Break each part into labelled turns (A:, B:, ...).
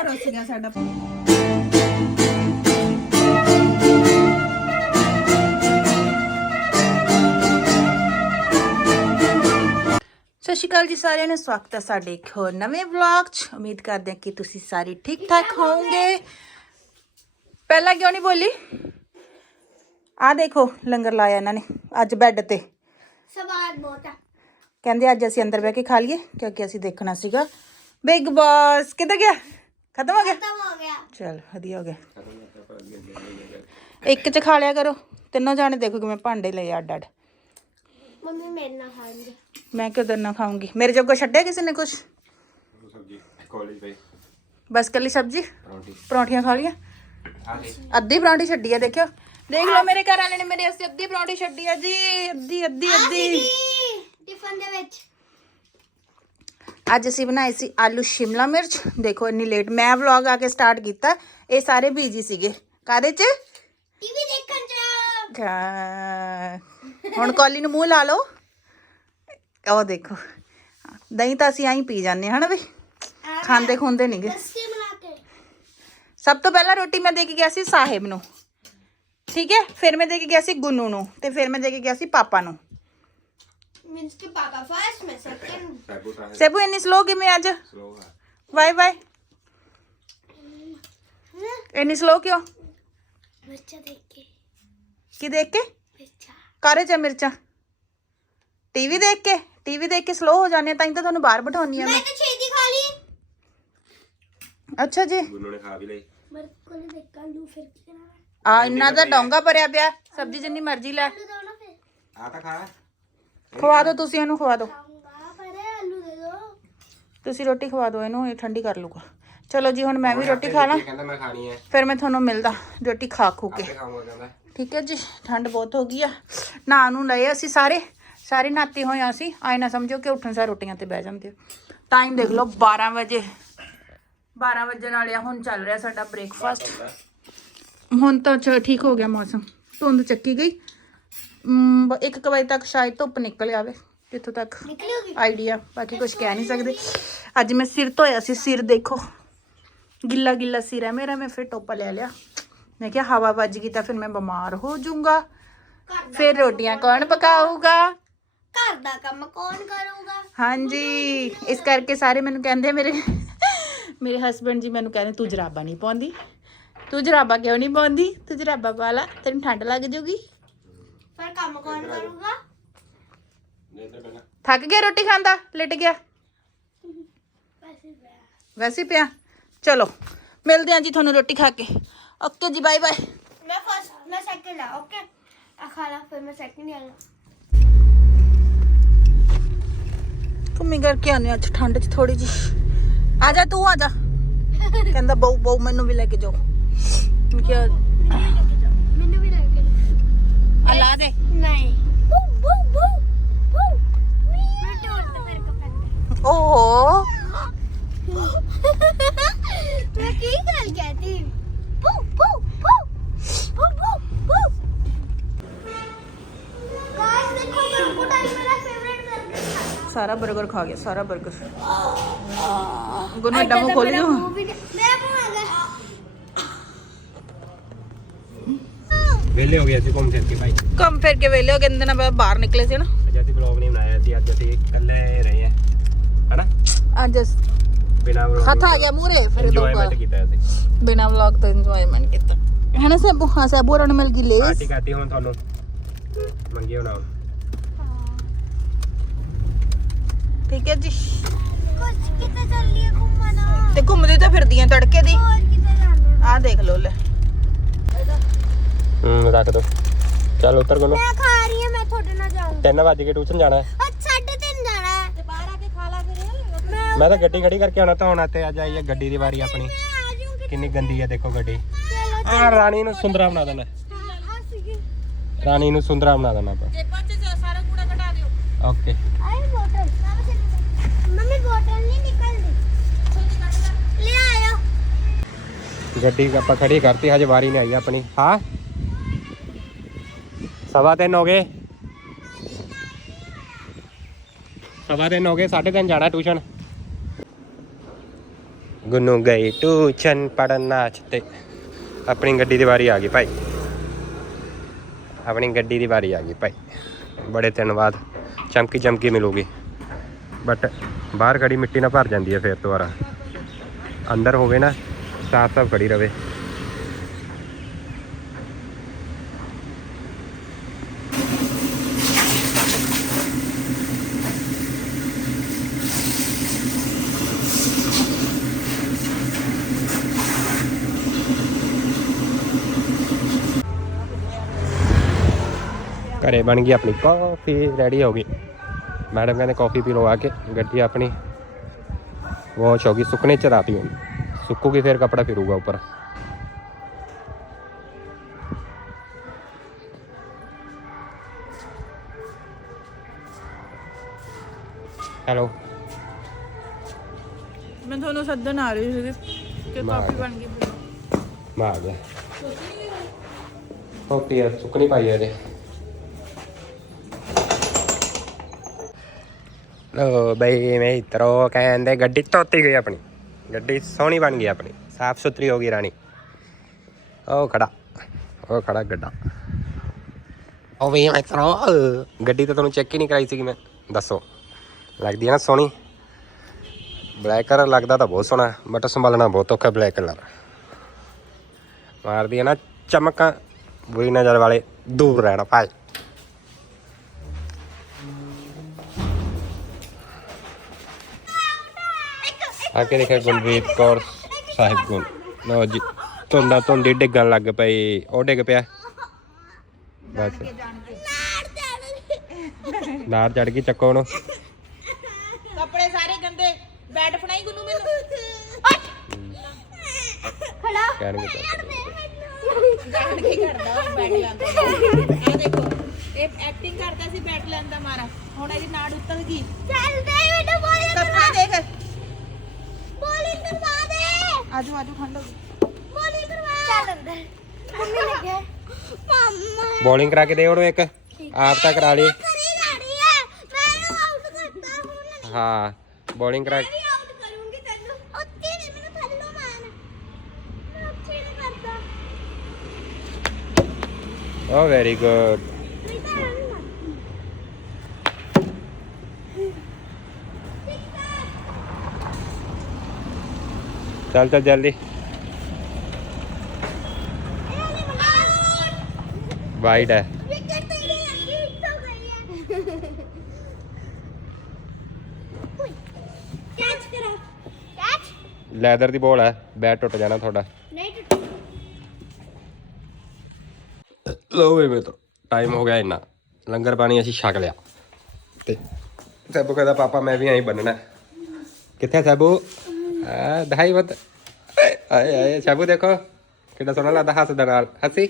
A: ਤਵਾ ਰੁੱਸ ਗਿਆ ਸਾਡਾ ਸਤਿ ਸ਼੍ਰੀ ਅਕਾਲ ਜੀ ਸਾਰਿਆਂ ਨੂੰ ਸਵਾਗਤ ਹੈ ਸਾਡੇ ਇੱਕ ਹੋਰ ਨਵੇਂ ਵਲੌਗ 'ਚ। ਉਮੀਦ ਕਰਦੇ ਹਾਂ ਕਿ ਤੁਸੀਂ ਸਾਰੇ ਠੀਕ ਠਾਕ ਹੋਵੋਗੇ। ਪਹਿਲਾਂ ਕਿਉਂ ਨਹੀਂ ਬੋਲੀ? ਆ ਦੇਖੋ ਲੰਗਰ ਲਾਇਆ ਇਹਨਾਂ ਨੇ ਅੱਜ ਬੈੱਡ ਤੇ।
B: ਸਵਾਦ ਬਹੁਤ ਆ।
A: ਕਹਿੰਦੇ ਅੱਜ ਅਸੀਂ ਅੰਦਰ ਬਹਿ ਕੇ ਖਾ ਲਈਏ ਕਿਉਂਕਿ ਅਸੀਂ ਦੇਖਣਾ ਸੀਗਾ। ਬਿਗ ਬਾਸ ਕਿੱਧਰ ਗਿਆ? ਖਤਮ ਹੋ ਗਿਆ?
B: ਖਤਮ ਹੋ ਗਿਆ।
A: ਚਲ ਵਧੀਆ ਹੋ ਗਿਆ। ਇੱਕ ਚ ਖਾ ਲਿਆ ਕਰੋ। ਤਿੰਨੋਂ ਜਾਣੇ ਦੇਖੋ ਕਿਵੇਂ ਭਾਂਡੇ ਲਏ ਅੱਡ ਅੱਡ।
B: ਮੰਮੀ ਮੇਰੇ ਨਾਲ ਖਾਣਗੇ।
A: ਮੈਂ ਕਿਉਂ ਦਿਨ ਖਾਉਂਗੀ ਮੇਰੇ ਜੋਗਾ ਛੱਡਿਆ ਕਿਸੇ ਨੇ ਕੁਝ
C: ਸਬਜੀ ਕਾਲਜ ਪਈ।
A: ਬਸ ਕੱਲੀ ਸਬਜ਼ੀ?
C: ਪਰੌਂਠੀ।
A: ਪਰੌਂਠੀਆਂ ਖਾ ਲੀਆਂ ਅੱਧੀ ਪਰੌਂਠੀ ਛੱਡੀ ਆ ਦੇਖਿਓ। ਦੇਖ ਲਓ ਮੇਰੇ ਘਰ ਵਾਲੇ ਨੇ ਮੇਰੇ ਅੱਧੀ ਪਰੌਂਠੀ ਛੱਡੀ ਆ ਜੀ। ਅੱਧੀ ਅੱਧੀ ਅੱਧੀ।
B: ਟਿਫਨ ਦੇ ਵਿੱਚ।
A: ਅੱਜ ਅਸੀਂ ਬਣਾਈ ਸੀ ਆਲੂ ਸ਼ਿਮਲਾ ਮਿਰਚ। ਦੇਖੋ ਇੰਨੀ ਲੇਟ ਮੈਂ ਵਲੌਗ ਆ ਕੇ ਸਟਾਰਟ ਕੀਤਾ ਇਹ ਸਾਰੇ ਬੀਜੀ ਸੀਗੇ। ਕਾਦੇ ਚ?
B: ਟੀਵੀ ਦੇਖਣ ਚ।
A: ਹੁਣ ਕੌਲੀ ਨੂੰ ਮੂੰਹ ਲਾ ਲਓ। ਉਹ ਦੇਖੋ। ਦਹੀਂ ਤਾਂ ਅਸੀਂ ਆਈ ਪੀ ਜਾਂਦੇ ਹਨਾ ਵੀ? ਖਾਂਦੇ ਖੁੰਦੇ ਨਹੀਂਗੇ ਸਭ ਤੋਂ ਪਹਿਲਾਂ ਰੋਟੀ ਮੈਂ ਦੇ ਕੇ ਗਿਆ ਸੀ ਸਾਹਿਬ ਨੂੰ। ਠੀਕ ਹੈ? ਫਿਰ ਮੈਂ ਦੇ ਕੇ ਗਿਆ ਸੀ ਗੁੰਨੂ ਨੂੰ। ਤੇ ਫਿਰ ਮੈਂ ਦੇ ਕੇ ਗਿਆ ਸੀ ਪਾਪਾ ਨੂੰ।
B: ਮੀਨਸ ਕਿ ਪਾਪਾ ਫਸਟ ਮੈਂ ਸੈਕੰਡ
C: ਸੈਬੂ ਤਾਂ
A: ਸੇਬੂ ਇੰਨੀ ਸਲੋ ਕਿਵੇਂ ਅੱਜ
C: ਸਲੋ ਆ
A: ਵਾਈ ਵਾਈ ਇੰਨੀ ਸਲੋ ਕਿਉਂ
B: ਮਿਰਚਾ ਦੇਖ ਕੇ
A: ਕੀ ਦੇਖ ਕੇ
B: ਮਿਰਚਾ
A: ਕਾਰੇ ਚ ਮਿਰਚਾਂ ਟੀਵੀ ਦੇਖ ਕੇ ਟੀਵੀ ਦੇਖ ਕੇ ਸਲੋ ਹੋ ਜਾਂਦੇ ਆ, ਤਾਂ ਹੀ ਤਾਂ ਤੁਹਾਨੂੰ ਬਾਹਰ ਬਿਠਾਉਣੀ ਆ
B: ਮੈਂ
A: ਮੈਂ
B: ਤਾਂ ਛੇਤੀ ਖਾ ਲਈ
A: ਅੱਛਾ ਜੀ
C: ਗੁੰਨੂ ਨੇ ਖਾ ਵੀ ਲਈ
B: ਮਰ ਕੋਲ ਦੇਖ ਆਲੂ ਫਿਰ ਕੀ ਕਰਾਂ
A: ਆ ਇੰਨਾ ਤਾਂ ਡੋਂਗਾ ਭਰਿਆ ਪਿਆ ਸਬਜ਼ੀ ਜਿੰਨੀ ਮਰਜ਼ੀ ਲੈ
B: ਆਲੂ ਦੋ ਨਾ ਫਿਰ
C: ਆ ਤਾਂ ਖਾ
A: ਖਵਾ ਦਿਓ ਤੁਸੀਂ ਇਹਨੂੰ ਖਵਾ ਦਿਓ।
B: ਦੇ ਦੋ
A: ਤੁਸੀਂ ਰੋਟੀ ਖਵਾ ਦਿਓ ਇਹਨੂੰ ਇਹ ਠੰਡੀ ਕਰ ਲੂਗਾ ਚਲੋ ਜੀ ਹੁਣ ਮੈਂ ਵੀ ਰੋਟੀ ਖਾ ਲਾਂ।
C: ਇਹ ਕਹਿੰਦਾ ਮੈਂ ਖਾਣੀ ਹੈ।
A: ਫਿਰ ਮੈਂ ਤੁਹਾਨੂੰ ਮਿਲਦਾ ਰੋਟੀ ਖਾ ਖੂ ਕੇ। ਠੀਕ ਹੈ ਜੀ ਠੰਡ ਬਹੁਤ ਹੋ ਗਈ ਆ। ਨਹਾ ਨੂੰ ਲਏ ਅਸੀਂ ਸਾਰੇ ਸਾਰੇ ਨਾਤੇ ਹੋਏ ਆ ਅਸੀਂ। ਆਏ ਨਾ ਸਮਝੋ ਕਿ ਉੱਠਣ ਸਾਰ ਰੋਟੀਆਂ ਤੇ ਬਹਿ ਜਾਂਦੇ ਟਾਈਮ ਦੇਖ ਲਓ 12 ਵਜੇ। 12 ਵਜੇ ਨਾਲ ਆ ਹੁਣ ਚੱਲ ਰਿਹਾ ਸਾਡਾ ਬ੍ਰੇਕਫਾਸਟ ਹੁਣ ਤਾਂ ਠੀਕ ਹੋ ਗਿਆ ਮੌਸਮ। ਧੁੰਦ ਚੱਕੀ ਗਈ। ਇੱਕ ਕੁ ਵਜੇ ਤੱਕ ਸ਼ਾਇਦ ਧੁੱਪ ਨਿਕਲ ਆਵੇ ਜਿੱਥੋਂ ਤੱਕ ਆਈਡੀਆ ਬਾਕੀ ਕੁਝ ਕਹਿ ਨਹੀਂ ਸਕਦੇ। ਅੱਜ ਮੈਂ ਸਿਰ ਧੋਇਆ ਸੀ ਸਿਰ ਦੇਖੋ। ਗਿੱਲਾ ਗਿੱਲਾ ਸਿਰ ਹੈ ਮੇਰਾ ਮੈਂ ਫਿਰ ਟੋਪਾ ਲੈ ਲਿਆ। ਮੈਂ ਕਿਹਾ ਹਵਾ ਵੱਜ ਗਈ ਤਾਂ ਫਿਰ ਮੈਂ ਬਿਮਾਰ ਹੋ ਜਾਊਂਗਾ। ਫਿਰ ਰੋਟੀਆਂ ਕੌਣ ਪਕਾਊਗਾ?
B: ਘਰ ਦਾ ਕੰਮ ਕੌਣ ਕਰੂਗਾ?
A: ਹਾਂਜੀ ਇਸ ਕਰਕੇ ਸਾਰੇ ਮੈਨੂੰ ਕਹਿੰਦੇ ਮੇਰੇ ਮੇਰੇ ਹਸਬੰਡ ਜੀ ਮੈਨੂੰ ਕਹਿੰਦੇ ਤੂੰ ਜਰਾਬਾ ਨਹੀਂ ਪਾਉਂਦੀ ਤੂੰ ਜਰਾਬਾ ਕਿਉਂ ਨਹੀਂ ਪਾਉਂਦੀ? ਤੂੰ ਜਰਾਬਾ ਪਾ ਲਾ ਤੈਨੂੰ ਠੰਡ ਲੱਗ ਜਾਊਗੀ
B: ਪਰ ਕੰਮ ਕੌਣ ਕਰੂਗਾ?
C: ਨਹੀਂ ਤਾਂ ਪਹਿਲਾਂ
A: ਥੱਕ ਗਿਆ ਰੋਟੀ ਖਾਂਦਾ ਲਿਟ ਗਿਆ? ਵੈਸੇ ਹੀ ਪਿਆ। ਚਲੋ ਮਿਲਦੇ ਹਾਂ ਜੀ ਤੁਹਾਨੂੰ ਰੋਟੀ ਖਾ ਕੇ। ਓਕੇ ਜੀ ਬਾਏ ਬਾਏ।
B: ਮੈਂ ਫਸਟ ਮੈਂ ਸੈਕੰਡ ਆ ਓਕੇ ਆ ਖਾ ਲਾ ਫਿਰ ਮੈਂ ਸੈਕੰਡ ਆ
A: ਘੁੰਮੀ ਕਰਕੇ ਆਨੇ ਅੱਜ ਠੰਡ 'ਚ ਥੋੜੀ ਜੀ ਆ ਜਾ ਤੂੰ ਆ ਜਾ। ਕਹਿੰਦਾ ਬਹੁ ਬਹੁ ਮੈਨੂੰ ਵੀ ਲੈ ਕੇ ਜਾਓ। ਮੈਂ ਕਿਹਾ
B: ਮੈਨੂੰ ਵੀ ਲੈ ਕੇ
A: ਆ ਲਾ ਦੇ
B: ਨਹੀਂ ਬੂ ਬੂ ਬੂ ਬੂ ਮੈਂ ਟੋਰ ਤੇ ਮੇਰੇ ਕੋ ਪੈਂਦਾ
A: ਓਹੋ
B: ਮੈਂ ਕੀ ਗੱਲ ਕਹਤੀ ਬੂ ਬੂ ਬੂ ਬੂ ਬੂ ਬੂ ਗਾਇਸ ਦੇਖੋ ਮੈਂ ਕੋਟਾ ਮੇਰਾ ਫੇਵਰਿਟ ਬਰਗਰ
A: ਸਾਰਾ 버ਗਰ ਖਾ ਗਿਆ ਸਾਰਾ 버ਗਰ ਗੁੰਨਾ ਡਮੋ ਖੋਲ ਲਿਓ
B: ਮੇਰਾ ਮੂੰਹ ਆ ਗਿਆ।
C: ਵੇਲੇ ਹੋ ਗਏ ਅਸੀਂ ਘੁੰਮ ਫਿਰ ਕੇ ਭਾਈ
A: ਕੰਮ ਫਿਰ ਕੇ ਵੇਲੇ ਹੋ ਗਏ ਦਿਨਾਂ ਬਾਅਦ ਬਾਹਰ ਨਿਕਲੇ ਸੀ ਨਾ।
C: ਅੱਜ ਅਸੀਂ ਵਲੌਗ ਨਹੀਂ ਬਣਾਇਆ ਸੀ ਅੱਜ ਅਸੀਂ ਇਕੱਲੇ ਰਹੇ ਹਾਂ। ਹਨਾ?
A: ਅੱਜ
C: ਬਿਨਾ ਵਲੌਗ
A: ਹੱਥ ਆ ਗਿਆ ਮੂਰੇ ਫਿਰ
C: ਕੀਤਾ ਅਸੀਂ।
A: ਬਿਨਾ ਵਲੌਗ ਤੋਂ ਇੰਜੋਇਮੈਂਟ ਕੀਤਾ। ਹੈ ਨਾ ਸੇਬੂ? ਹਾਂ ਸੇਬੂ ਹੋਰਾਂ ਨੂੰ ਮਿਲ ਗਈ ਲੇਸ
C: ਪਾਰਟੀ ਕਰਤੀ ਹੁਣ ਤੁਹਾਨੂੰ ਮੰਗੀ ਹੋਣਾ ਹੁਣ
A: ਠੀਕ ਹੈ ਜੀ?
B: ਕੁਝ ਕਿਤੇ ਚੱਲੀਏ ਘੁੰਮਣਾ।
A: ਤੇ ਘੁੰਮਦੀ ਤਾਂ ਫਿਰਦੀਆਂ ਤੜਕੇ ਦੀ।
B: ਹੋਰ ਕਿਤੇ ਜਾਣਾ।
A: ਆਹ ਦੇਖ ਲਓ ਲੈ।
C: ਹੂੰ ਰੱਖ ਦੋ। ਚੱਲ ਉੱਤਰ ਕੋਲ।
B: ਮੈਂ ਖਾ ਰਹੀ ਹਾਂ ਮੈਂ ਤੁਹਾਡੇ ਨਾਲ ਜਾਊਂਗੀ
C: 3 ਵਜੇ ਕੇ ਟਿਊਸ਼ਨ ਜਾਣਾ ਹੈ।
B: ਅੱਜ ਸਾਢੇ ਤਿੰਨ ਜਾਣਾ ਹੈ। ਤੇ ਬਾਹਰ ਆ ਕੇ ਖਾ ਲਾ ਫਿਰ। ਮੈਂ
C: ਮੈਂ ਤਾਂ ਗੱਡੀ ਖੜੀ ਕਰਕੇ ਆਉਣਾ ਤਾਂ ਹੁਣ ਤੇ ਅੱਜ ਆਈ ਹੈ ਗੱਡੀ ਦੀ ਵਾਰੀ ਆਪਣੀ।
B: ਆ ਜਾਊਂਗੀ
C: ਕਿੰਨੀ ਗੰਦੀ ਹੈ ਦੇਖੋ ਗੱਡੀ।
B: ਚਲੋ
C: ਆ ਰਾਣੀ ਨੂੰ ਸੁੰਦਰਾ ਬਣਾ ਦੇਣਾ।
B: ਆ ਸੀਗੀ।
C: ਰਾਣੀ ਨੂੰ ਸੁੰਦਰਾ ਬਣਾ ਦੇਣਾ ਆਪਾਂ।
A: ਜੇਬਾਂ 'ਚ ਸਾਰਾ ਕੂੜਾ ਕਢਾ ਦਿਓ।
C: ਓਕੇ।
B: ਬੋਤਲ ਨਹੀਂ ਨਿਕਲਦੀ। ਲੈ ਆਇਓ।
C: ਗੱਡੀ ਆਪਾਂ ਖੜੀ ਕਰਤੀ, ਹਜੇ ਵਾਰੀ ਨਹੀਂ ਆਈ ਆਪਣੀ। ਹਾਂ? ਸਵਾ ਤਿੰਨ ਹੋ ਗਏ। ਸਵਾ ਤਿੰਨ ਹੋ ਗਏ, ਸਾਢੇ ਤਿੰਨ ਜਾਣਾ ਟਿਊਸ਼ਨ। ਗੁੰਨੂ ਗਈ ਟਿਊਸ਼ਨ ਪੜਨ ਨਾਚ ਤੇ। ਆਪਣੀ ਗੱਡੀ ਦੀ ਵਾਰੀ ਆ ਗਈ ਭਾਈ। ਆਪਣੀ ਗੱਡੀ ਦੀ ਵਾਰੀ ਆ ਗਈ ਭਾਈ। ਬੜੇ ਦਿਨ ਬਾਅਦ ਚਮਕੀ ਚਮਕੀ ਮਿਲੂਗੀ। ਬਟ ਬਾਹਰ ਖੜੀ ਮਿੱਟੀ ਨਾਲ ਭਰ ਜਾਂਦੀ ਹੈ ਫਿਰ ਦੁਬਾਰਾ। ਅੰਦਰ ਹੋਵੇ ਨਾ, ਸਾਫ਼ ਸਾਫ਼ ਖੜੀ ਰਵੇ। ਘਰੇ ਬਣ ਗਈ ਆਪਣੀ ਕਾਫੀ ਰੈਡੀ ਹੋ ਗਈ। ਮੈਡਮ ਕਹਿੰਦੇ ਕਾਫੀ ਪੀ ਲਓ ਆ ਕੇ ਗੱਡੀ ਆਪਣੀ। ਵਾਸ਼ ਹੋ ਗਈ ਸੁੱਕਣੇ ਚ ਰਾਤੀ ਹੁਣ ਸੁੱਕੂਗੀ ਫਿਰ ਕਪੜਾ ਫਿਰੂਗਾ ਉੱਪਰ। ਹੈਲੋ।
A: ਮੈਂ ਤੁਹਾਨੂੰ ਸੱਦਣ ਆ ਰਹੀ ਸੀਗੀ ਕਿ ਕਾਫੀ। ਬਣ ਗਈ।
C: ਮੈਂ ਆ ਗਿਆ ਧੋਤੀ ਹੈ ਸੁੱਕਣੀ ਪਾਈ ਹੈ ਇਹਦੇ। ਲੋ ਬਈ ਮਿੱਤਰੋ ਕਹਿੰਦੇ ਗੱਡੀ ਧੋਤੀ ਗਈ ਆਪਣੀ। ਗੱਡੀ ਸੋਹਣੀ ਬਣ ਗਈ ਆਪਣੀ, ਸਾਫ਼ ਸੁਥਰੀ ਹੋ ਗਈ ਰਾਣੀ। ਉਹ ਖੜਾ ਉਹ ਖੜਾ ਗੱਡਾ। ਉਹ ਵੀ ਮਿੱਤਰੋ ਗੱਡੀ ਤਾਂ ਤੁਹਾਨੂੰ ਚੈੱਕ ਹੀ ਨਹੀਂ ਕਰਾਈ ਸੀਗੀ ਮੈਂ, ਦੱਸੋ। ਲੱਗਦੀ ਹੈ ਨਾ ਸੋਹਣੀ। ਬਲੈਕ ਕਲਰ ਲੱਗਦਾ ਤਾਂ ਬਹੁਤ ਸੋਹਣਾ ਬਟ ਸੰਭਾਲਣਾ ਬਹੁਤ ਔਖਾ ਬਲੈਕ ਕਲਰ ਮਾਰਦੀ ਹੈ ਨਾ ਚਮਕਾਂ, ਬੁਰੀ ਨਜ਼ਰ ਵਾਲੇ, ਦੂਰ ਰਹਿਣਾ, ਭਾਈ। ਆ ਕੇ ਦੇਖਿਆ ਗੁਲਵੀਰ ਕੌਰ ਸਾਹਿਬ ਗੁਣ ਲਓ ਜੀ ਧੁੰਦਾ ਧੁੰਦੀ ਡਿੱਗਣ ਲੱਗ ਪਈ ਉਹ ਡਿੱਗ ਪਿਆ। ਬਸ। ਨਾਰ ਚੜ ਗਈ ਚੱਕੋ ਉਹਨੂੰ।
A: ਕੱਪੜੇ ਸਾਰੇ ਗੰਦੇ ਬੈਡ ਫਣਾਈ ਗੁੰਨੂ ਮੈਨੂੰ।
B: ਖੜਾ।
C: ਕਹਿਣਗੇ
A: ਜਾਣ ਕੇ ਕਰਦਾ ਉਹ ਬੈਡ ਲੈਂਦਾ ਆ ਦੇਖੋ ਇਹ ਐਕਟਿੰਗ ਕਰਦਾ ਸੀ ਬੈਡ ਲੈਂਦਾ ਮਾਰਾ। ਹੁਣ ਇਹਦੀ ਨਾੜ ਉੱਤਰ ਗਈ।
B: ਚੱਲਦੇ ਮੈਨੂੰ ਬੋਲਿੰਗ
A: ਕੱਪੜੇ ਦੇਖ। ਆਜੂ ਆਜੂ ਠੰਡ ਹੋ ਗਈ।
B: ਬੋਲਿੰਗ ਕਰਵਾ। ਚੱਲ ਅੰਦਰ। ਮੰਮੀ ਲੱਗੇ। ਮੰਮਾ।
C: ਬੋਲਿੰਗ ਕਰਾ ਕੇ ਦੇ ਉਹਨੂੰ ਇੱਕ। ਆਪ ਤਾਂ ਕਰਾ ਲਈ।
B: ਕਰੀ ਜਾਣੀ ਹੈ ਮੈਂ ਇਹਨੂੰ ਆਊਟ ਕਰਤਾ ਹੁਣ।
C: ਹਾਂ ਬੋਲਿੰਗ ਕਰਾ
B: ਮੈਂ ਵੀ ਆਊਟ ਕਰੂੰਗੀ ਤੈਨੂੰ। ਉੱਤੇ ਨਹੀਂ ਮੈਨੂੰ ਥੱਲੋਂ ਮਾਰ। ਮੈਂ ਉੱਤੇ ਨਹੀਂ ਕਰਦਾ।
C: ਓ ਵੈਰੀ ਗੁੱਡ
B: ਨਹੀਂ ਤਾਂ ਰਨ ਮਾਰ
C: ਚੱਲ ਚੱਲ ਜਲਦੀ ਵਾਈਡ ਹੈ। ਲੈਦਰ ਦੀ ਬੋਲ ਹੈ। ਬੈਟ ਟੁੱਟ ਜਾਣਾ ਤੁਹਾਡਾ।
B: ਨਹੀਂ ਟੁੱਟਾ
C: ਲੋ ਵੇ ਮੇਤੋ ਟਾਈਮ ਹੋ ਗਿਆ ਇੰਨਾ। ਲੰਗਰ ਪਾਣੀ ਅਸੀਂ ਛਕ ਲਿਆ। ਤੇ ਸੈਬੂ ਕਹਿੰਦਾ ਪਾਪਾ ਮੈਂ ਵੀ ਐਂ ਬੰਨਣਾ ਕਿੱਥੇ ਸੈਬੂ?
B: હા દહાઈ મત આય આય છાબુ દેખો કેટલા સોના લાદા હાસ દરાલ
C: હસી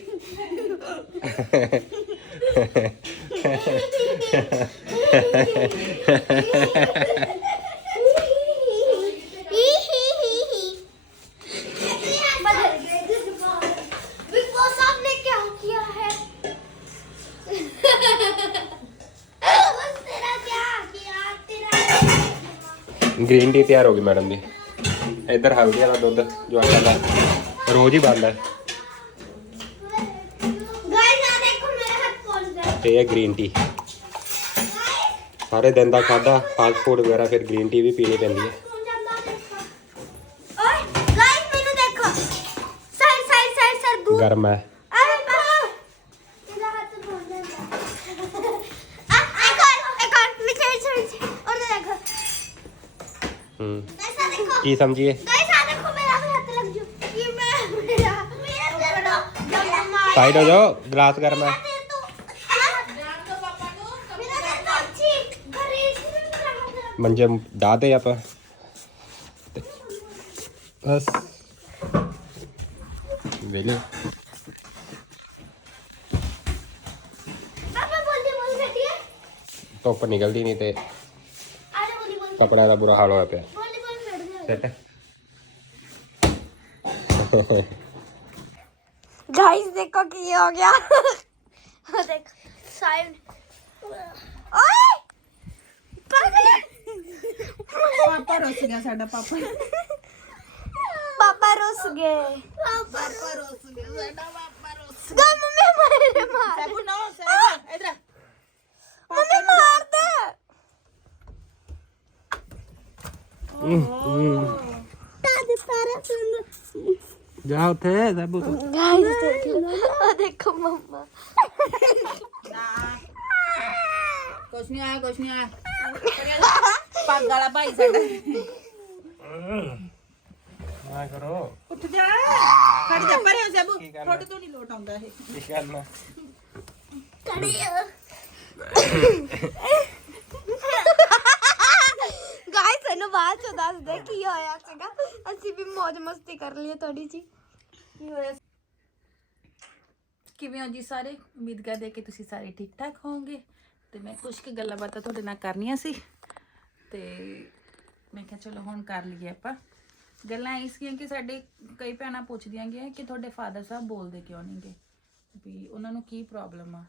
C: ग्रीन टी तैयार होगी मैडम जी ਇੱਧਰ ਹਲਦੀ ਵਾਲਾ ਦੁੱਧ ਜਵਾਕਾਂ ਦਾ ਰੋਜ਼ ਹੀ ਬਣਦਾ
B: ਗਾਇਸ ਆ ਦੇਖੋ ਮੇਰਾ ਹੱਥ ਪਹੁੰਚਦਾ
C: ਤੇ ਇਹ ਗ੍ਰੀਨ ਟੀ ਸਾਰੇ ਦਿਨ ਦਾ ਖਾਦਾ ਫਾਸਟ ਫੂਡ ਵਗੈਰਾ ਫਿਰ ਗ੍ਰੀਨ ਟੀ ਵੀ ਪੀਣੀ ਪੈਂਦੀ ਹੈ। ਗਰਮ ਹੈ। ਹੂੰ। ਕੀ ਸਮਝੀਏ? ਸਾਈਡ ਹੋ ਜਾਓ ਗਲਾਸ ਗਰਮ ਹੈ। ਮੰਜੇ ਡਾ ਆਪਾਂ। ਬਸ। ਵੇਲੇ ਧੁੱਪ ਨਿਕਲਦੀ ਨਹੀਂ ਤੇ ਕਪੜਾ ਦਾ ਬੁਰਾ ਹਾਲ ਹੋਇਆ ਪਿਆ। పెట్టే
B: गाइस देखो कि ये हो गया देख साइड ओए
A: पापा रोस गया
B: साडा पापा पापा रोस गए पापा रोस
C: ਜਾ ਉੱਥੇ ਸਭੂ
B: ਗਾਇਸ ਦੇਖ ਲਓ ਉਹ ਦੇਖੋ ਮੰਮਾ
A: ਨਾ ਕੁਛ ਨਹੀਂ ਆਇਆ ਕੁਛ ਨਹੀਂ ਆਇਆ ਪੱਗ ਵਾਲਾ ਭਾਈ ਸਾਡਾ
C: ਨਾ ਕਰੋ
A: ਉੱਠ ਜਾ ਖੜ ਜਾ ਪਰੇ ਸੈਬੂ ਥੋੜੇ ਤੋਂ ਨਹੀਂ ਲੋਟ ਆਉਂਦਾ ਇਹ
C: ਕੀ ਕਰਨਾ
B: ਕੜੀ ਗਾਇਸ ਇਹਨੂੰ ਬਾਅਦ ਚ ਦੱਸ ਦੇ ਕੀ ਹੋਇਆ ਸੀਗਾ ਅਸੀਂ ਵੀ ਮौज ਮਸਤੀ ਕਰ ਲਈ ਥੋੜੀ ਜੀ ਕੀ ਹੋਇਆ
A: ਕਿਵੇਂ ਹੋ ਜੀ ਸਾਰੇ? ਉਮੀਦ ਕਰਦੇ ਕਿ ਤੁਸੀਂ ਸਾਰੇ ਠੀਕ ਠਾਕ ਹੋਵੋਗੇ। ਤੇ ਮੈਂ ਕੁਝ ਕੁ ਗੱਲਾਂ ਬਾਤਾਂ ਤੁਹਾਡੇ ਨਾਲ ਕਰਨੀਆਂ ਸੀ। ਤੇ ਮੈਂ ਕਿਹਾ ਚਲੋ ਹੁਣ ਕਰ ਲਈਏ ਆਪਾਂ। ਗੱਲਾਂ ਇਸ ਕੀਆਂ ਕਿ ਸਾਡੇ ਕਈ ਭੈਣਾਂ ਪੁੱਛਦੀਆਂ ਗਈਆਂ ਕਿ ਤੁਹਾਡੇ ਫਾਦਰ ਸਾਹਿਬ ਬੋਲਦੇ ਕਿਉਂ ਨਹੀਂਗੇ ਵੀ ਉਹਨਾਂ ਨੂੰ ਕੀ ਪ੍ਰੋਬਲਮ ਆ?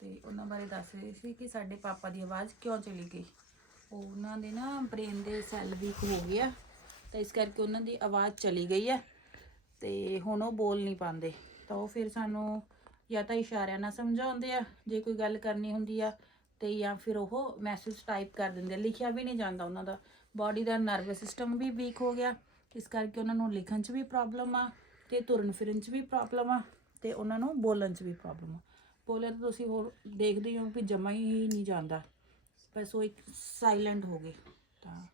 A: ਤੇ ਉਹਨਾਂ ਬਾਰੇ ਦੱਸ ਰਹੇ ਸੀ ਕਿ ਸਾਡੇ ਪਾਪਾ ਦੀ ਆਵਾਜ਼ ਕਿਉਂ ਚਲੀ ਗਈ? ਉਹਨਾਂ ਦੇ ਨਾ ਬ੍ਰੇਨ ਦੇ ਸੈੱਲ ਵੀਕ ਹੋ ਗਿਆ ਤਾਂ ਇਸ ਕਰਕੇ ਉਹਨਾਂ ਦੀ ਆਵਾਜ਼ ਚਲੀ ਗਈ ਹੈ ਤੇ ਹੁਣ ਉਹ ਬੋਲ ਨਹੀਂ ਪਾਉਂਦੇ। ਤਾਂ ਉਹ ਫਿਰ ਸਾਨੂੰ ਜਾਂ ਤਾਂ ਇਸ਼ਾਰਿਆਂ ਨਾਲ ਸਮਝਾਉਂਦੇ ਆ, ਜੇ ਕੋਈ ਗੱਲ ਕਰਨੀ ਹੁੰਦੀ ਆ ਤੇ ਜਾਂ ਫਿਰ ਉਹ ਮੈਸੇਜ ਟਾਈਪ ਕਰ ਦਿੰਦੇ ਆ। ਲਿਖਿਆ ਵੀ ਨਹੀਂ ਜਾਂਦਾ ਉਹਨਾਂ ਦਾ। ਬਾਡੀ ਦਾ ਨਰਵਸ ਸਿਸਟਮ ਵੀ ਵੀਕ ਹੋ ਗਿਆ। ਇਸ ਕਰਕੇ ਉਹਨਾਂ ਨੂੰ ਲਿਖਣ 'ਚ ਵੀ ਪ੍ਰੋਬਲਮ ਆ ਤੇ ਤੁਰਨ ਫਿਰਨ 'ਚ ਵੀ ਪ੍ਰੋਬਲਮ ਆ ਤੇ ਉਹਨਾਂ ਨੂੰ ਬੋਲਣ 'ਚ ਵੀ ਪ੍ਰੋਬਲਮ ਆ। ਬੋਲਣ ਤਾਂ ਤੁਸੀਂ ਹੋਰ ਦੇਖਦੇ ਹੋ ਵੀ ਜਮਾ ਹੀ ਨਹੀਂ ਜਾਂਦਾ। ਬਸ ਉਹ ਇੱਕ ਸਾਇਲੈਂਟ ਹੋ ਗਏ। ਤਾਂ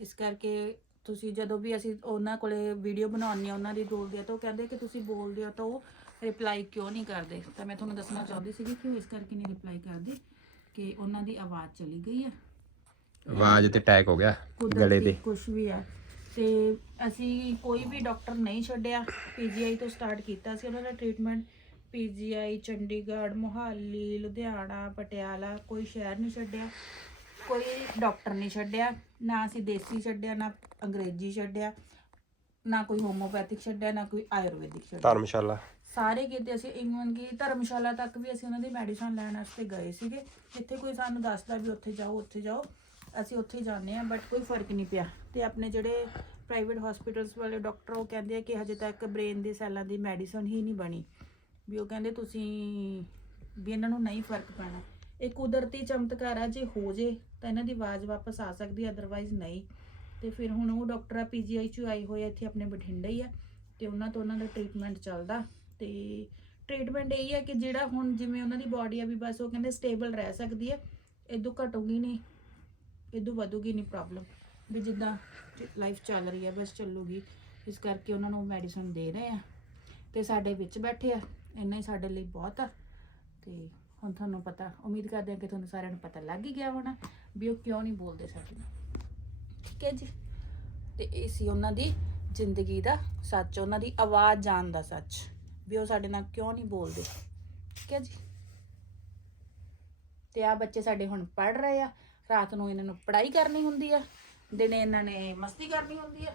A: ਇਸ ਕਰਕੇ ਤੁਸੀਂ ਜਦੋਂ ਵੀ ਅਸੀਂ ਉਹਨਾਂ ਕੋਲੇ ਵੀਡੀਓ ਬਣਾਉਂਦੇ ਆ ਉਹਨਾਂ ਦੀ ਬੋਲਦੇ ਆ ਤਾਂ ਉਹ ਕਹਿੰਦੇ ਕਿ ਤੁਸੀਂ ਬੋਲਦੇ ਹੋ ਤਾਂ ਉਹ ਰਿਪਲਾਈ ਕਿਉਂ ਨਹੀਂ ਕਰਦੇ? ਤਾਂ ਮੈਂ ਤੁਹਾਨੂੰ ਦੱਸਣਾ ਚਾਹੁੰਦੀ ਸੀਗੀ ਕਿ ਉਹ ਇਸ ਕਰਕੇ ਨਹੀਂ ਰਿਪਲਾਈ ਕਰਦੇ ਕਿ ਉਹਨਾਂ ਦੀ ਆਵਾਜ਼ ਚਲੀ ਗਈ ਹੈ
C: ਆਵਾਜ਼ ਤੇ ਅਟੈਕ ਹੋ ਗਿਆ ਗਲੇ ਦੇ
A: ਕੁਝ ਵੀ ਹੈ ਤੇ ਅਸੀਂ ਕੋਈ ਵੀ ਡਾਕਟਰ ਨਹੀਂ ਛੱਡਿਆ ਪੀਜੀਆਈ ਤੋਂ ਸਟਾਰਟ ਕੀਤਾ ਸੀ ਉਹਨਾਂ ਦਾ ਟ੍ਰੀਟਮੈਂਟ ਪੀਜੀਆਈ ਚੰਡੀਗੜ੍ਹ ਮੁਹਾਲੀ ਲੁਧਿਆਣਾ ਪਟਿਆਲਾ ਕੋਈ ਸ਼ਹਿਰ ਨਹੀਂ ਛੱਡਿਆ। ਕੋਈ ਡਾਕਟਰ ਨਹੀਂ ਛੱਡਿਆ ਨਾ ਅਸੀਂ ਦੇਸੀ ਛੱਡਿਆ ਨਾ ਅੰਗਰੇਜ਼ੀ ਛੱਡਿਆ ਨਾ ਕੋਈ ਹੋਮੋਪੈਥਿਕ ਛੱਡਿਆ ਨਾ ਕੋਈ ਆਯੁਰਵੈਦਿਕ ਛੱਡਿਆ।
C: ਧਰਮਸ਼ਾਲਾ।
A: ਸਾਰੇ ਕਿਤੇ ਅਸੀਂ ਇਵਨ ਕਿ ਧਰਮਸ਼ਾਲਾ ਤੱਕ ਵੀ ਅਸੀਂ ਉਹਨਾਂ ਦੀ ਮੈਡੀਸਨ ਲੈਣ ਵਾਸਤੇ ਗਏ ਸੀਗੇ। ਜਿੱਥੇ ਕੋਈ ਸਾਨੂੰ ਦੱਸਦਾ ਵੀ ਉੱਥੇ ਜਾਓ ਉੱਥੇ ਜਾਓ ਅਸੀਂ ਉੱਥੇ ਹੀ ਜਾਂਦੇ ਆ ਬਟ ਕੋਈ ਫ਼ਰਕ ਨਹੀਂ ਪਿਆ। ਤੇ ਆਪਣੇ ਜਿਹੜੇ ਪ੍ਰਾਈਵੇਟ ਹਸਪੀਟਲਸ ਵਾਲੇ ਡਾਕਟਰ ਉਹ ਕਹਿੰਦੇ ਆ ਕਿ ਹਜੇ ਤੱਕ ਬ੍ਰੇਨ ਦੇ ਸੈੱਲਾਂ ਦੀ ਮੈਡੀਸਨ ਹੀ ਨਹੀਂ ਬਣੀ। ਵੀ ਉਹ ਕਹਿੰਦੇ ਤੁਸੀਂ ਵੀ ਇਹਨਾਂ ਨੂੰ ਨਹੀਂ ਫ਼ਰਕ ਪੈਣਾ। ਇਹ ਕੁਦਰਤੀ ਚਮਤਕਾਰ ਆ ਜੇ ਹੋ ਜੇ ਤਾਂ ਇਹਨਾਂ ਦੀ ਆਵਾਜ਼ ਵਾਪਸ ਆ ਸਕਦੀ ਅਦਰਵਾਈਜ਼ ਨਹੀਂ। ਤੇ ਫਿਰ ਹੁਣ ਉਹ ਡਾਕਟਰ ਆ, ਪੀਜੀਆਈ ਚ ਆਏ ਹੋਏ ਇੱਥੇ ਆਪਣੇ ਬਠਿੰਡੇ ਹੀ ਆ, ਤੇ ਉਹਨਾਂ ਤੋਂ ਉਹਨਾਂ ਦਾ ਟ੍ਰੀਟਮੈਂਟ ਚੱਲਦਾ। ਤੇ ਟ੍ਰੀਟਮੈਂਟ ਇਹ ਹੈ ਕਿ ਜਿਹੜਾ ਹੁਣ ਜਿਵੇਂ ਉਹਨਾਂ ਦੀ ਬਾਡੀ ਆ ਵੀ ਬਸ ਉਹ ਕਹਿੰਦੇ ਸਟੇਬਲ ਰਹਿ ਸਕਦੀ ਹੈ ਇਦੋਂ ਘਟੂਗੀ ਨਹੀਂ ਇਦੋਂ ਵਧੂਗੀ ਨਹੀਂ ਪ੍ਰੋਬਲਮ ਵੀ ਜਿੱਦਾਂ ਲਾਈਫ ਚੱਲ ਰਹੀ ਹੈ ਬਸ ਚੱਲੂਗੀ। ਇਸ ਕਰਕੇ ਉਹਨਾਂ ਨੂੰ ਮੈਡੀਸਨ ਦੇ ਰਹੇ ਆ, ਤੇ ਸਾਡੇ ਵਿੱਚ ਬੈਠੇ ਆ, ਇੰਨਾ ਹੀ ਸਾਡੇ ਲਈ ਬਹੁਤ ਆ, ਤੇ ਹੁਣ ਤੁਹਾਨੂੰ ਪਤਾ, ਉਮੀਦ ਕਰਦੇ ਹਾਂ ਕਿ ਤੁਹਾਨੂੰ ਸਾਰਿਆਂ ਨੂੰ ਪਤਾ ਲੱਗ ਹੀ ਗਿਆ ਹੋਣਾ, ਵੀ ਉਹ ਕਿਉਂ ਨਹੀਂ ਬੋਲਦੇ ਸਾਡੇ ਨਾਲ। ਠੀਕ ਹੈ ਜੀ। ਤੇ ਇਹ ਸੀ ਉਹਨਾਂ ਦੀ ਜ਼ਿੰਦਗੀ ਦਾ ਸੱਚ, ਉਹਨਾਂ ਦੀ ਆਵਾਜ਼ ਜਾਣ ਦਾ ਸੱਚ, ਵੀ ਉਹ ਸਾਡੇ ਨਾਲ ਕਿਉਂ ਨਹੀਂ ਬੋਲਦੇ। ਠੀਕ ਹੈ ਜੀ। ਤੇ ਆ ਬੱਚੇ ਸਾਡੇ ਹੁਣ ਪੜ ਰਹੇ ਆ, ਰਾਤ ਨੂੰ ਇਹਨਾਂ ਨੂੰ ਪੜ੍ਹਾਈ ਕਰਨੀ ਹੁੰਦੀ ਆ, ਦਿਨੇ ਇਹਨਾਂ ਨੇ ਮਸਤੀ ਕਰਨੀ ਹੁੰਦੀ ਆ?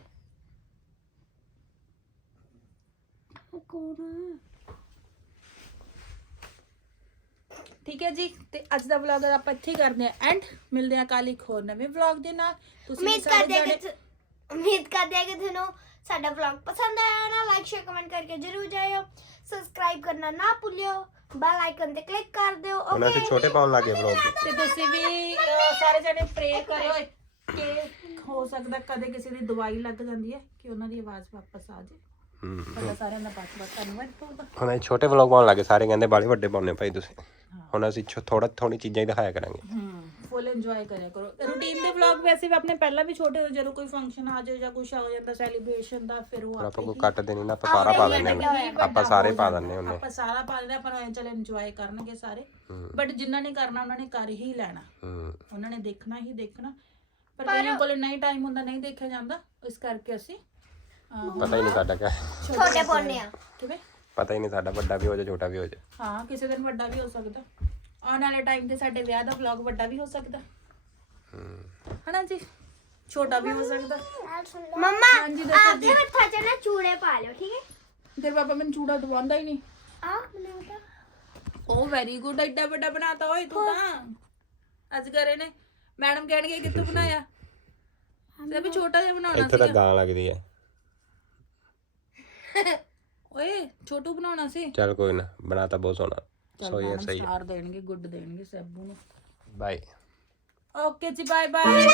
A: ਠੀਕ ਹੈ ਜੀ? ਤੇ ਅੱਜ ਦਾ ਵਲੌਗ ਆਪਾਂ ਇੱਥੇ ਹੀ ਕਰਦੇ ਆ ਐਂਡ ਮਿਲਦੇ ਆ ਕੱਲ ਇੱਕ ਹੋਰ ਨਵੇਂ ਵਲੌਗ ਦੇ ਨਾਲ। ਤੁਸੀਂ
B: ਉਮੀਦ
A: ਸਾਰੇ
B: ਕਰਦੇ ਹਾਂ ਕਿ
A: ਜਾਣੇ-
B: ਤੁ- ਉਮੀਦ ਕਰਦੇ ਹਾਂ ਕਿ ਤੁਹਾਨੂੰ ਸਾਡਾ ਵਲੌਗ ਪਸੰਦ ਆਇਆ ਹੋਣਾ। ਲਾਈਕ ਸ਼ੇਅਰ ਕਮੈਂਟ ਕਰਕੇ ਜਰੂਰ ਜਾਇਓ। ਸਬਸਕ੍ਰਾਈਬ ਕਰਨਾ ਨਾ ਭੁੱਲਿਓ। ਬੈਲ ਆਈਕਨ ਤੇ ਕਲਿੱਕ ਕਰ ਦਿਓ।
C: ਉਹਨਾਂ ਤੇ
B: ਓਕੇ
C: ਛੋਟੇ ਪਾਉਣ ਲੱਗੇ ਬਲੌਗ
A: ਤੇ। ਤੁਸੀਂ ਵੀ ਅਹ, ਸਾਰੇ ਜਣੇ ਪ੍ਰੇ ਕਰਿਓ ਕਿ ਹੋ ਸਕਦਾ ਕਦੇ ਕਿਸੇ ਦੀ ਦਵਾਈ ਲੱਗ ਜਾਂਦੀ ਹੈ ਕਿ ਉਹਨਾਂ ਦੀ ਆਵਾਜ਼ ਵਾਪਸ ਆ ਜਾਏ।
C: ਹੂੰ
A: ਤੁਹਾਡਾ ਸਾਰਿਆਂ ਦਾ ਬਹੁਤ ਬਹੁਤ ਧੰਨਵਾਦ ਹੋਊਗਾ
C: ਹੁਣ ਅਸੀਂ ਛੋਟੇ ਵਲੌਗ ਪਾਉਣ ਲੱਗੇ ਸਾਰੇ ਕਹਿੰਦੇ ਬਾਲੇ ਵੱਡੇ ਪਾਉਣੇ ਭਾਈ ਤੁਸੀਂ। ਹੁਣ ਅਸੀਂ ਥੋੜਾ ਥੋੜੀ ਚੀਜ਼ਾਂ ਹੀ ਦਿਖਾਇਆ ਕਰਾਂਗੇ।
A: ਹੂੰ ਫੁੱਲ ਇੰਜੋਏ ਕਰਿਆ ਕਰੋ। ਰੂਟੀਨ ਦੇ ਵਲੌਗ ਵੈਸੇ ਵੀ ਆਪਣੇ ਪਹਿਲਾਂ ਵੀ ਛੋਟੇ ਹੁੰਦੇ ਜਦੋਂ ਕੋਈ ਫੰਕਸ਼ਨ ਆ ਜਾਏ ਜਾਂ ਕੁਝ ਆ ਜਾਂਦਾ ਸੈਲੀਬ੍ਰੇਸ਼ਨ ਦਾ ਫਿਰ ਉਹ
C: ਆਪਾਂ ਕੋਈ
A: ਹੀ
C: ਕੱਟਦੇ ਨਹੀਂ ਨਾ ਆਪਾਂ ਸਾਰਾ ਪਾ ਦਿੰਦੇ
A: ਹੀ।
C: ਆਪਾਂ ਸਾਰੇ ਪਾ। ਦਿੰਦੇ
A: ਆਪਾਂ ਸਾਰਾ ਪਾ ਦਿੰਦੇ ਆਪਾਂ ਨੂੰ ਚਲ ਇੰਜੋਏ ਕਰਨਗੇ ਸਾਰੇ। ਬਟ ਜਿਨ੍ਹਾਂ ਨੇ ਕਰਨਾ ਉਹਨਾਂ ਨੇ ਕਰ ਹੀ ਲੈਣਾ।
C: ਹੂੰ।
A: ਉਹਨਾਂ ਨੇ ਦੇਖਣਾ ਹੀ ਦੇਖਣਾ। ਪਰ ਕਈਆਂ ਕੋਲ ਨਹੀਂ ਟਾਈਮ ਹੁੰਦਾ ਨਹੀਂ ਦੇਖਿਆ ਜਾਂਦਾ। ਇਸ ਕਰਕੇ ਅਸੀਂ ਅਹ,
C: ਪਤਾ ਹੀ ਨਹੀਂ ਸਾਡਾ ਕਿਆ।
B: ਛੋਟੇ ਪਾਉਣੇ ਆ।
A: ਕਿਵੇਂ?
C: ਪਤਾ ਹੀ ਨਹੀਂ ਸਾਡਾ ਵੱਡਾ ਵੀ ਹੋ ਜਾ ਛੋਟਾ ਵੀ ਹੋ ਜਾ
A: ਹਾਂ ਕਿਸੇ ਦਿਨ ਵੱਡਾ ਵੀ ਹੋ ਸਕਦਾ। ਆਉਣ ਵਾਲੇ ਟਾਈਮ ਤੇ ਸਾਡੇ ਵਿਆਹ ਦਾ ਵਲੌਗ ਵੱਡਾ ਵੀ ਹੋ ਸਕਦਾ। ਹਨਾ ਜੀ? ਛੋਟਾ ਵੀ ਹੋ ਸਕਦਾ।
B: ਮੰਮਾ
A: ਹਾਂਜੀ, ਦੱਸੋ
B: ਆਪਦੇ ਹੱਥਾਂ 'ਚ ਨਾ ਚੂੜੇ ਪਾ ਲਿਓ ਠੀਕ ਹੈ?
A: ਤੇਰੇ ਪਾਪਾ ਮੈਨੂੰ ਚੂੜਾ ਦਵਾਉਂਦਾ ਹੀ ਨਹੀਂ।
B: ਆ ਬਣਾਉਂਦਾ।
A: ਉਹ ਵੈਰੀ ਗੁੱਡ ਐਡਾ ਵੱਡਾ ਬਣਾਤਾ ਓਏ ਤੂੰ ਤਾਂ। ਅੱਜ ਕਰੇ ਨੇ। ਮੈਡਮ ਕਹਿਣਗੇ ਕਿ ਤੂੰ ਬਣਾਇਆ। ਤੇ ਵੀ ਛੋਟਾ ਜਿਹਾ ਬਣਾਉਣਾ
C: ਇੱਥੇ ਤਾਂ ਗਾਂ ਲੱਗਦੀ ਹੈ।
A: ਓਏ ਛੋਟੂ ਬਣਾਉਣਾ ਸੀ?
C: ਚੱਲ ਕੋਈ ਨਾ ਬਣਾਤਾ ਬਹੁਤ ਸੋਹਣਾ। ਸੋ ਇਹ ਸਹੀ
A: ਸਟਾਰ ਦੇਣਗੇ ਗੁੱਡ ਦੇਣਗੇ ਸੈਬੂ ਨੂੰ।
C: ਬਾਏ
A: ਓਕੇ ਜੀ ਬਾਏ ਬਾਏ